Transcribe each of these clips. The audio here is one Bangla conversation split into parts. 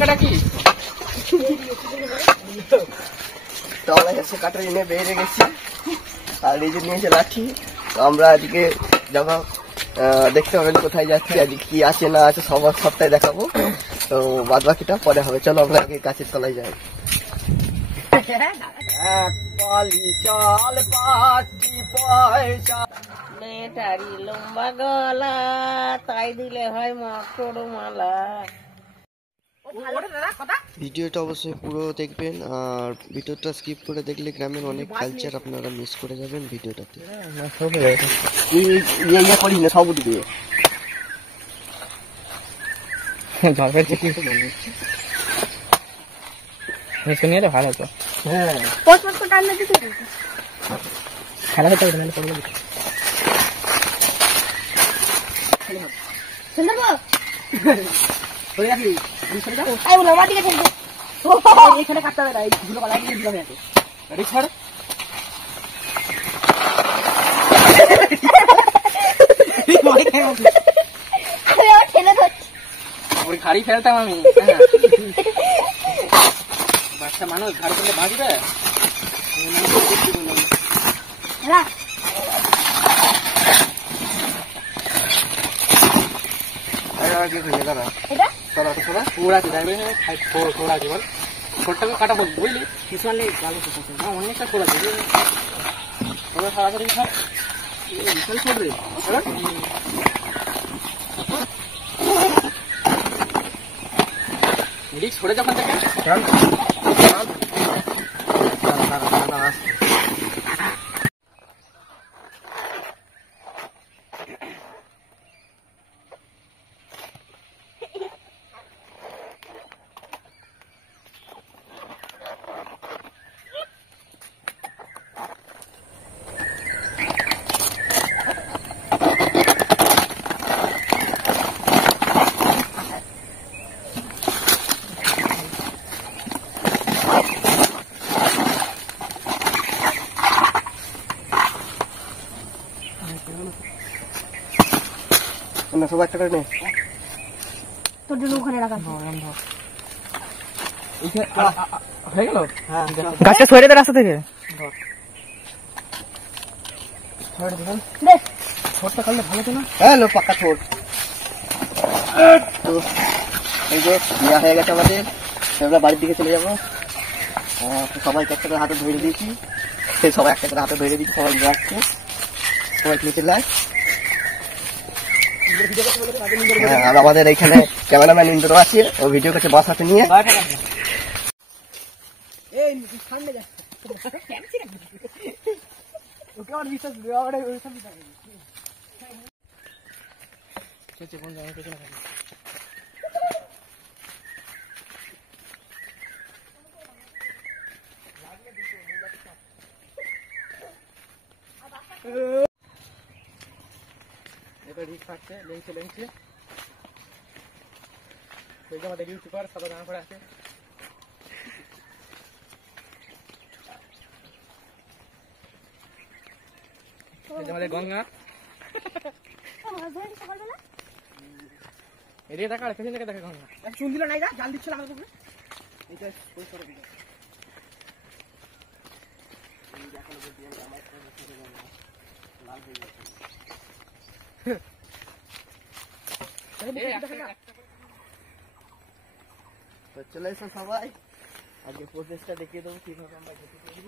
কাটা কি তলা গেছে কাটা এনে বেরিয়ে গেছি আর এই যে নিয়েছে লাঠি। আমরা আজকে যাবো দেখতে পাবেন কোথায় যাচ্ছি, আজকে কি আছে না আছে সবটাই দেখাবো। তো বাদ বাকিটা পরে হবে। চলো আমরা আগে গাছের তলায় যাই। মেয়েটারি লম্বা গলা তাই দিলে হয় মটর মালা। ভিডিওটা অবশ্যই পুরো দেখবেন, আর ভিডিওটা স্কিপ করে দেখলে গ্রামের অনেক কালচার আপনারা মিস করে যাবেন ভিডিওটাতে। করিস না সব উঠবে ভালো তো। হ্যাঁ খেলা হতে হবে এখানে কাটতে হবে না, এইগুলো কলা দিয়ে দিলাম এতে। রেডি ছাড়। ঘাড়ি ফেলতাম আমি, বাচ্চা মানুষ ঘাড়ি ফেললে বাঁচবে। কাটা বল বুঝলি পিছনে অনেকটা খোলা আছে সরাসরি বিশাল করবে সরে যখন দেখেন না, সবাই একটা করে নে। তোর জন্য ওখানে রাখা হয়ে গেল। গাছটা সরে দে রাস্তা থেকে। ছোটটা করলে ভালো তো না? হ্যাঁ লো পাক্কা ছোট। তো এই যে বিয়া হয়ে গেছে আমাদের, আমরা বাড়ির দিকে চলে যাবো। সবাইকে একটা করে হাতে ধরে দিয়েছি, সবাই একটা করে হাতে ধরে দিয়েছি, সবাই নিয়ে আসছে, সবাই নিচে লাগ। আর আমাদের এইখানে ক্যামেরাম্যান ইন্দ্র আছে, ও ভিডিও করছে বাস হাতে নিয়ে। আমাদের ইউটিউবার সবাই দাঁড়া করে আছে। আমাদের গঙ্গা এদিকে দেখা পেছন থেকে দেখা গঙ্গা চুন দিল নাই, জাল দিচ্ছিল আমাদের পুকুরে। এইটা পরিষ্কার করে দিল। চলে এসো সবাই, আজকে প্রসেসটা দেখিয়ে দেবো কিভাবে আমরা যেতে পারি।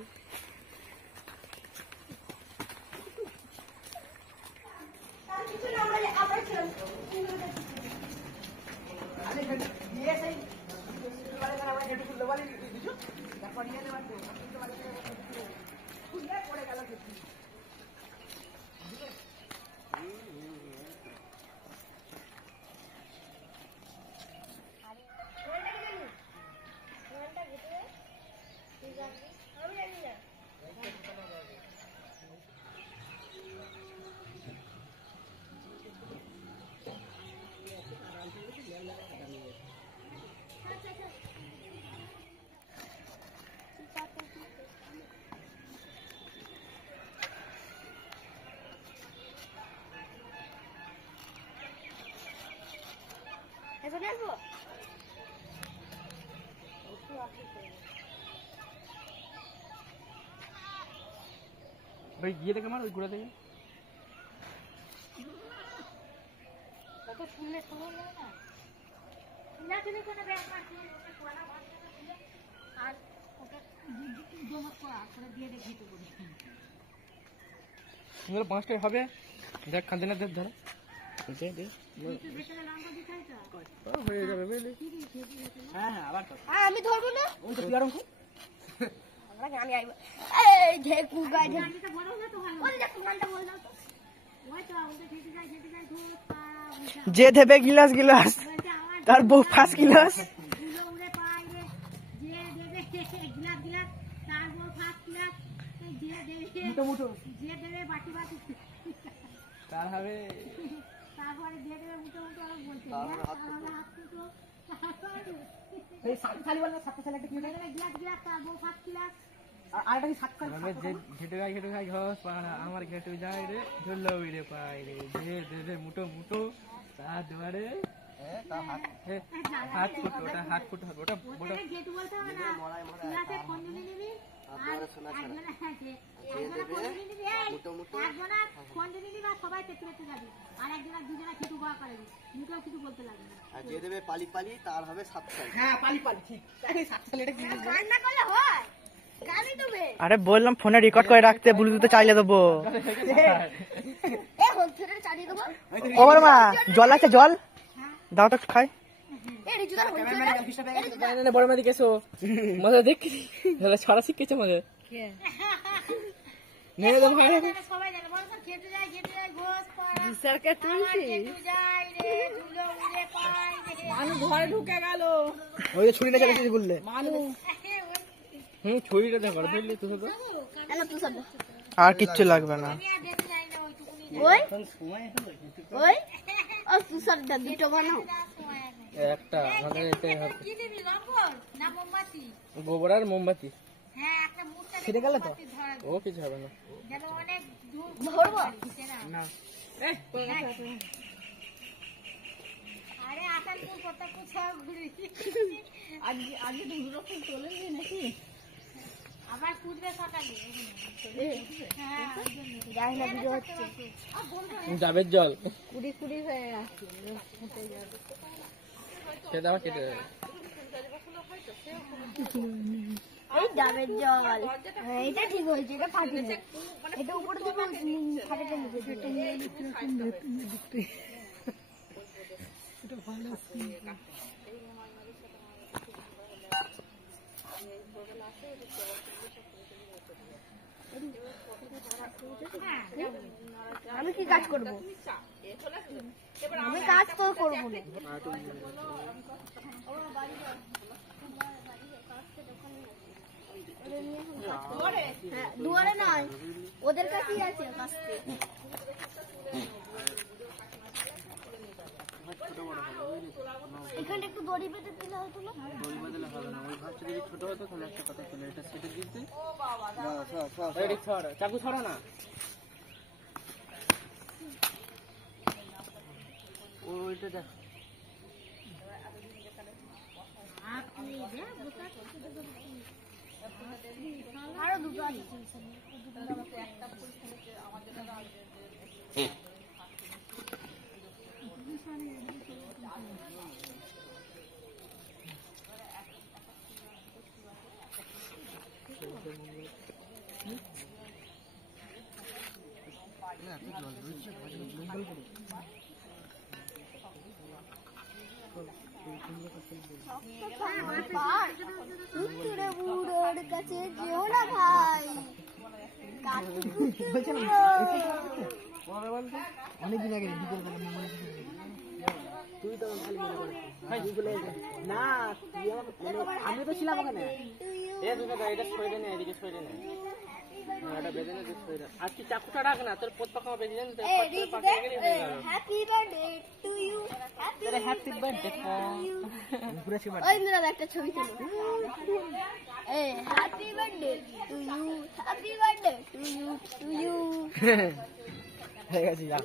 ওই গিয়ে দেখে মার ওই গোড়া থেকে কত শুনলে শোনা যায় না না যদি কোনো ব্যাপার আছে ওকে কোলা ভাষা ছিল আর ওকে জমা করে দিয়ে দেখি তো বলি তোমার 5টাই হবে দেখ কান্দে না দেখ ধর দে দে ভেতরে লঙ্কা দিছাই তো হয়ে যাবে বুঝলি হ্যাঁ আবার তো আমি ধরবো না ওই তো পিয়ারম আমি আইব এই ঢেকু গাই আমি তো বড় না তো ভালো বল যা কুমানটা বল দাও তো ওই তো আমাদের খেতে যাই ধুর পা যে দেবে গিলাস গিলাস বলতে আমার তার বউ 5 গিলাস ধুলো উড়ে পায় রে যে দেবে গিলাস গিলাস তার বউ ফাঁক গিলাস যে দেবে মুটো মুটো যে দেবে বাটি বাটি তার হবে তারপরে দিয়ে দেবে মুটো মুটো আর বলতে তারপরে হাত তারপরে হাত দুটো তারপরে এই সাত খালি বল না সাতটা ছেলে একটা কি দেবে গিলাস গিলাস তার বউ ফাঁক গিলাস আর আরেকটা কি সাত খালি আমি যে ঘেটে গাই ঘস পাড়া আমার ঘেটে যায় রে ঢুলো উড়ে পায় রে যে দেবে মুটো মুটো তার দুয়ারে তার হাত হাত ফুটো ওটা হাত ফুটো হবে ওটা বড় ওটাকে গেটু বলতে হবে না মরাই গিলাসে খঞ্জনি নিবি আর শোনা একজনে আছে যে একজনে দেবে খঞ্জনি নিবি এই মুটো মুটো একজনে খঞ্জনি নিবি আর সবাই পেতে পেতে যাবি আর একজনে দুজনে খেটু গোয়া করে দিবি মুখেও কিছু বলতে লাগবে না আর যে দেবে পালি পালি তার হবে 7 সাল হ্যাঁ পালি পালি ঠিক এই সাত ছেলেটা কি কান্না করলে হয় গালি দেবে আরে বললাম ফোনে রেকর্ড করে রাখতে ব্লুটুথে চালিয়ে দেবো এ হলছেরে চালিয়ে দেবো ওর মা জল আছে জল দাও তো খাই এ রিজুদার হলছেরে বড় মাদি কেসো মজা দেখ ছড়া শিখেছে মজা মেরে দাও সবাই জানে বড় সব খেতে যায় ঘোষ পড়া স্যারকে তুলছি খেটু যায় রে ধুলো উড়ে পায় রে মানু ঘরে ঢুকে গেল ওই যে ছুরিটা চালিয়েছিস বললে মানু ছুরিটা দেখো বুঝলি তুই তো এলা তুই সব আর কিচ্ছু লাগবে না আমি আর বেশি যাই না ওইটুকুনি ওই ওই ও তুই সব দুটো বানাও একটা আমাদের এতে কি দিবি লঙ্গর না মোমবাতি গোবর আর মোমবাতি হ্যাঁ একটা মুখটা ছিটে গেলে তো? ধরা ও কিছু হবে না যেন অনেক দূর ধরবো? না আরে আসানপুর কতক্ষণ সব ঘুরি আজকে আজকে দুটো ফুল তোলেন নাকি আবার খুঁজবে সকালে হ্যাঁ যাই না ভিডিও হচ্ছে যাবের জল কুড়ি কুড়ি হয়ে আসছে খেতে দাও কেটে এই ডাবের জল এটা ঠিক হয়েছে এটা ফাটেনি এটা উপরে থেকে ফাটেটা নিচে আমি কি কাজ করব আমি কাজ তো করবো না হ্যাঁ, দুয়ারে নয় ওদের কাছেই আছে কাছতে এখানে একটু দড়ি বেঁধে দিলে হয়তো না দড়ি বাঁধলে হবে না ওই ভাবছি যদি ছোট হতো তাহলে একটা কথা ছিল এটা সেটা দিতে সর এই ছড়া চাকু ছড়া না ওইটা দেখ আরো দুটো আছে বুড়োর কাছে যেও না ভাই অনেকদিন আগে বিকেল তুই তো না আমি তো ছিলাম ওখানে এটা সরে নে এদিকে সরে নে এটা বেঁধে নে সরে নে আজকে চাকুটা রাখ না তোর পথ পাকা বেঁধে নে happy birthday to you happy birthday পুরো ছি ওই মেরা একটা ছবি তুলো এই happy birthday to you happy birthday to you হয়ে গেছে যা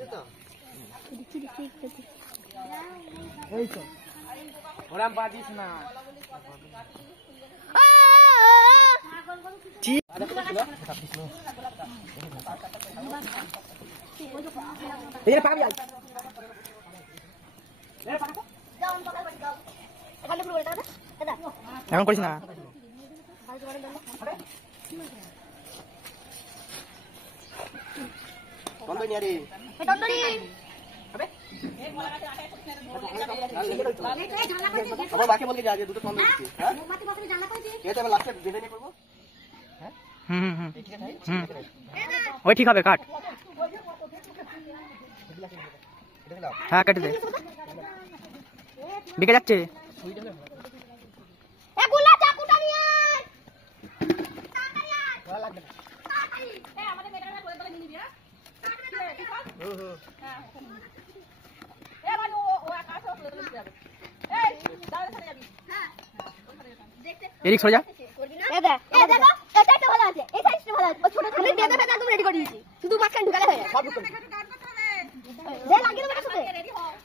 এই তো ওরা বাজিস না এখন করিস না। আমার মাকে বলকে যা যে দুটো তন্দুরি দিচ্ছি। হ্যাঁ এটা আমি লাস্টে বেঁধে নিয়ে করবো। ওই ঠিক হবে, কাট। হ্যাঁ কেটে দে, বিকে যাচ্ছে। এদিক সরে যা।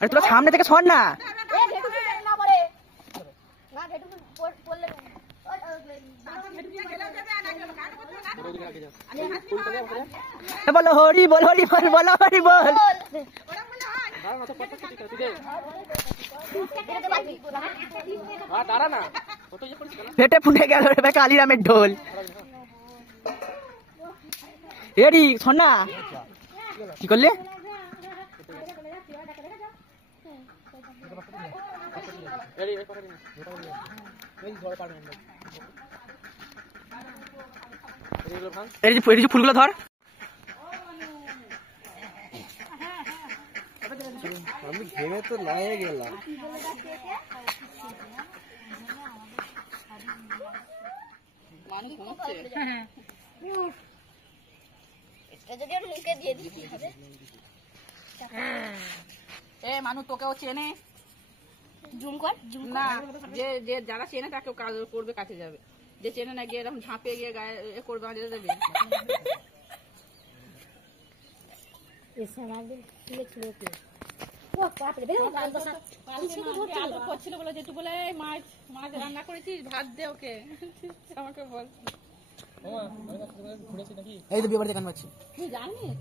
আরে তোরা সামনে থেকে সর না। বলো হরি বল, হরি বল, বলো হরি বল। ফেটে ফুটে গেল রে ভাই কালিরামের ঢোল। এরি শোন না, কি করলে? এই যে ফুলগুলো ধর। আমি ঘেমে তো লায়ে গেলাম। মানু তোকেও চেনে, জুম কর, জুম না যে যারা চেনে তাকেও কাজ করবে, কাছে যাবে। যে চেনে না গিয়ে এরকম ঝাঁপে গিয়ে গায়ে এ করবে, আমাদের দেবে। করছিল বলে যেটু বলে মাছ মাছ রান্না করেছিস, ভাত দে ওকে। আমাকে বল এই তো বিয়ে বাড়িতে গান বাজছে। তুই জানিস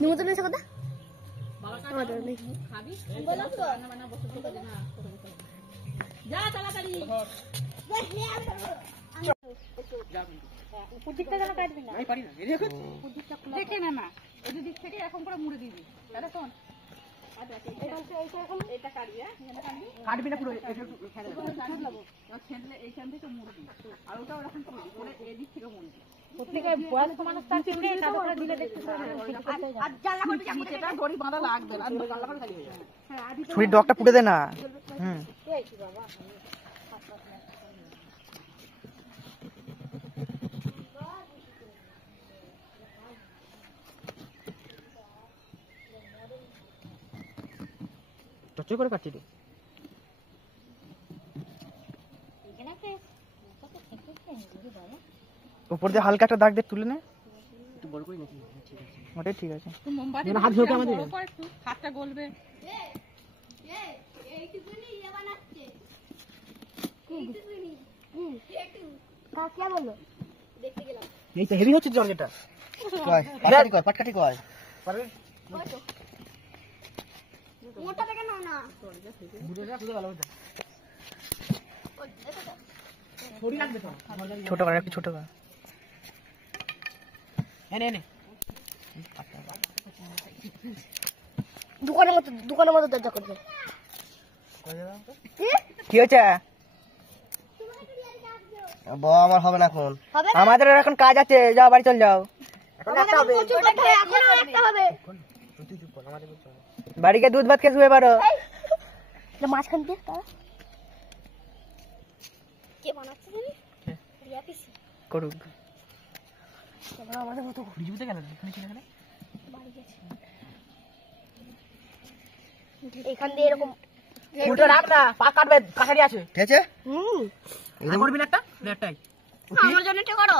নিমন্ত্রণ এসে কথা খাবি রান্না বান্না বসে বসে না যা তাড়াতাড়ি। উপর দিকটা যেন কাটবি না, দেখে না না এই দিক থেকে এখন করে মুড়ে দিবি। তাহলে শোন এটা কাটবি, কাটবি না পুরো, ছেঁটলে এইখান থেকে মুড়ে দিবি, আর ওটা ওরকম করে এদিক থেকে মুড়ে দিবি। দড়ি বাঁধা লাগবে না, ছুরির ডগটা পুড়ে দে না। চচ্চড়ি করে কাটছি তো। উপর দিয়ে হালকা একটা দাগ দিয়ে তুলে নে, একটু বড় করে নাকি? ঠিক আছে, ওটাই ঠিক আছে। মোমবাতি হাত ঝোঁকে আমাদের হাতটা গলবে। এই তো হেভি হচ্ছে জর্গেটা। কয় পাটকাঠি কয়, পাটকাঠি কয়। মোটা থেকে নাও না, ছোট করে একটু ছোট করে এনে এনে। দোকানের মতো দরজা করবে। কি হয়েছে? আমার হবে না এখন, আমাদের এখন কাজ আছে, যাও বাড়ি চল যাও। বাড়িকে দুধ ভাত খেয়ে শুয়ে পারো। মাঝখান দিয়ে কে বানাচ্ছে করুক। আমাদের মতো এখান দিয়ে এরকম উল্টো রাখ না, পা কাটবে, কাছারি আছে। ঠিক আছে, করবি না একটা? একটাই আমার জন্য একটু করো।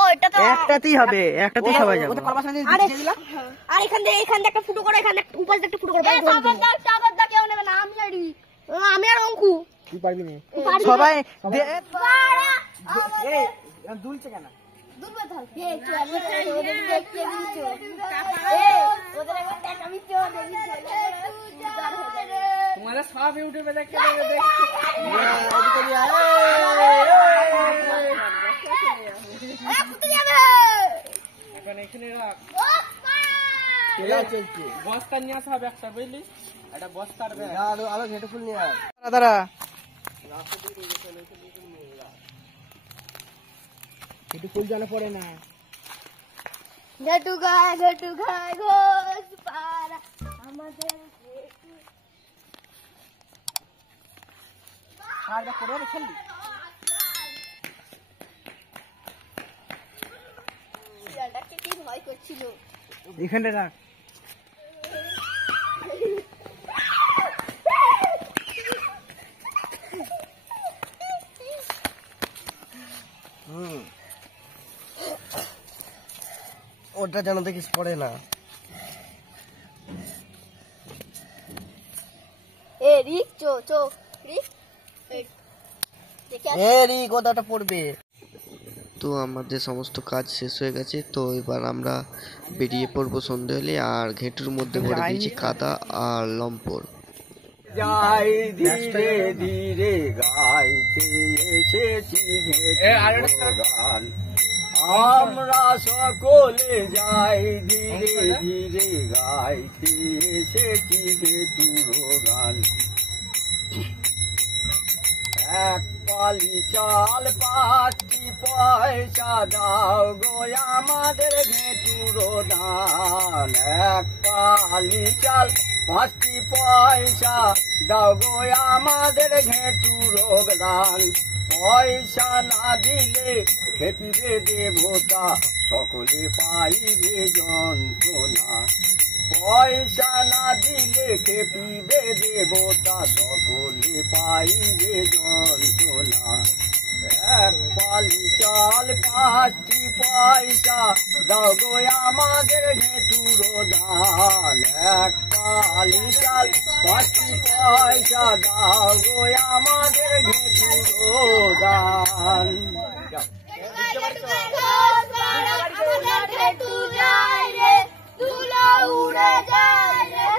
ও এটা তো একটাতেই হবে, একটাতেই সবাই যাবে। আর এখান দিয়ে একটা ফুটো করো, এখানে উপর দিয়ে একটা ফুটো করো। সাগর দা কেউ নেবে না, আমি আর অঙ্কু তুই পারবি না। সবাই দুলছে কেন? দুলবে তো কে ওদের দেখতে দিছো ওদের একবার দেখ আমি তো তোমাদের সব ইউটিউবে দেখতে দেখছি। এখন এখানে রাখ। বস্তা নিয়ে আসা হবে একটা, বুঝলি? একটা বস্তার ব্যাগ। আরো ঘেটে ফুল নিয়ে আয়। দাদা একটু ফুল জানা পড়ে না। ঘটু গায় ঘোষ পারা আমাদের আর যা করে খেললি শিয়ালটাকে কি ভয় করছিল। এখানে রাখ। ওটা যেন দেখিস পড়ে না। এ রিক চো রিক রিক ওটা পড়বে। তো আমাদের সমস্ত কাজ শেষ হয়ে গেছে, তো এবার আমরা বেরিয়ে পড়বো সন্ধে হলে। আর ঘেঁটুর মধ্যে ভরে দিয়েছি কাদা আর লম্পর। যাই ধীরে ধীরে গাইতে এসেছি গান, আমরা সকলে যাই ধীরে ধীরে গাইতে এসেছি ঘেটুর গান। এক পালি চাল 5টি পয়সা দাও গো আমাদের ঘেটুর দান। এক পালি চাল 5টি পয়সা দাও গো আমাদের ঘেটুর দান। পয়সা না দিলে খেপিবে দেবতা, সকলে পাইবে যন্ত্রণা। পয়সা না দিলে খেপিবে দেবতা, সকলে পাইবে যন্ত্রণা। এক পালি চাল 5টি পয়সা দাও গো আমাদের ঘেটুর দান। এক পালি চাল 5টি পয়সা দাও গো আমাদের ঘেটুর দান। উড়ে যায় রে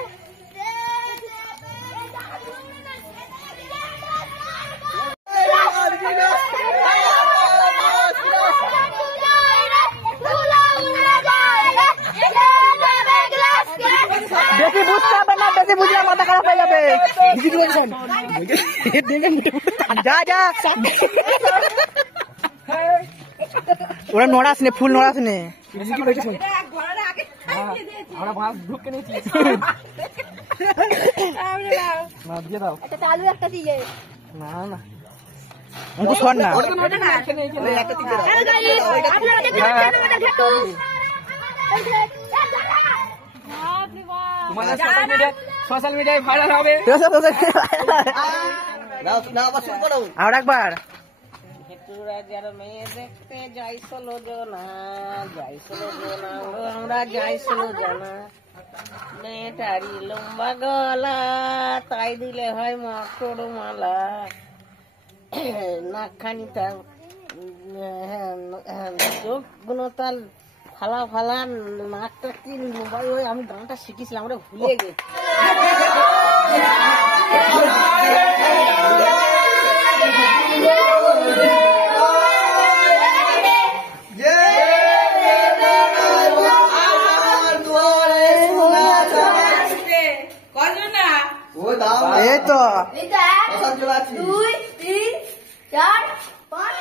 বেশি বুঝতে হবে না, বেশি বুঝলে মাথা খারাপ হয়ে যাবে। যা যা ওরা নড়াস নে, ফুল নড়াস নে। আমরা ভাত ঢুকে নিয়েছি। দিয়ে দাও। একটা আলু একটা দিলে না না আমাকে শোন না। তোমাদের সোশ্যাল মিডিয়ায় ভাইরাল হবে। আর একবার মেয়ে দেখতে যাইছিল না আমরা যাইছিল জানা। মেয়েটারি লম্বা গলা, তাই দিলে হয় মটর মালা। নাকখানি তার চোখ গুলো তার ফালা ফালা, নাকটা কি মোবাইল। ওই আমি গানটা শিখেছিলাম, আমরা ভুলে গেছি। এই তো 2 3 4 5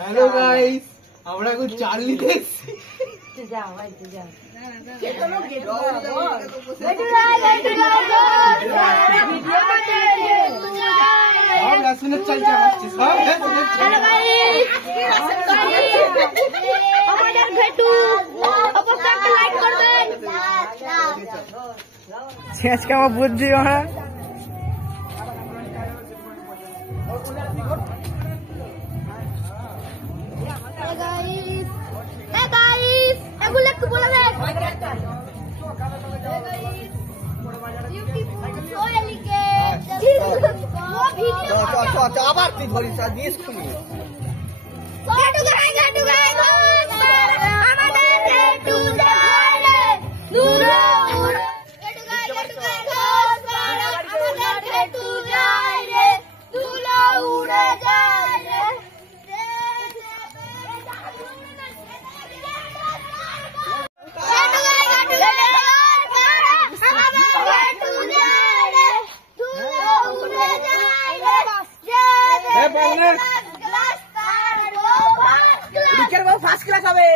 হ্যালো গাইস, আমরা এখন চার্লি দেখছি। আমাদের ঘেটু অবশ্যই একটা লাইক করবেন। শেষ কেমন বুঝছি হ্যাঁ এগুলো একটু বলে দেন। আবার তুই ধরিস আর দিস খুলি ফার্স্ট ক্লাস হবে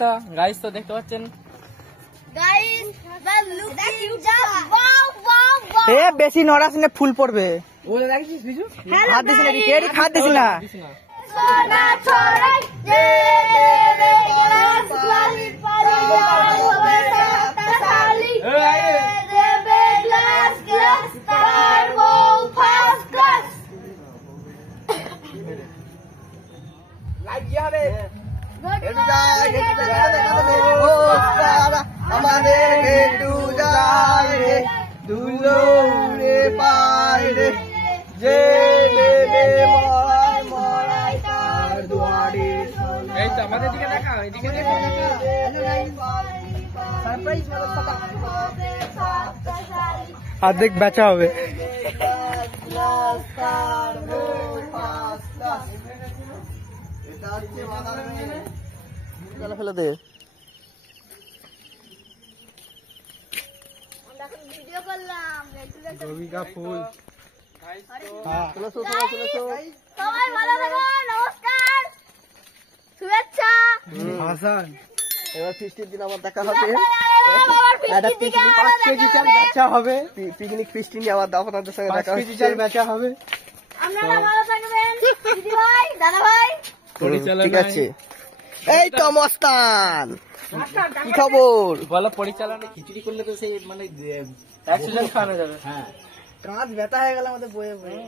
তো গাইস তো দেখতে পাচ্ছেন এ বেশি নড়াস না ফুল পড়বে হাত দিস না এরি হাত দিস না আমাদের ঘেটু যায় রে ধুলো উড়ে পায় রে যে দেবে মরায় মরায় তার দুয়ারে এই তো আমাদের দিকে দেখা এদিকে দেখো অর্ধেক বেচা হবে ফেলে দে ভিডিও করলাম ফুল সবাই ভালো থাকো, নমস্কার, শুভেচ্ছা। হাসান এবার 50 দিন আবার দেখা হবে বাবার একটা 50 দিকে পিকনিক আবার দেখা হবে। বেচা হবে পিকনিক ফিস্টি নিয়ে আবার আপনাদের সঙ্গে দেখা কেজি হচ্ছে চাল বেচা হবে আপনারা ভালো থাকবেন, দিদি ভাই, দাদা ভাই। ঠিক আছে এই তো মস্তান কি খবর বলো পরিচালনা খিচুড়ি করলে তো সেই মানে অ্যাক্সিডেন্ট খাওয়ানো যাবে কাঁচ ব্যথা হয়ে গেল আমাদের বয়ে বয়ে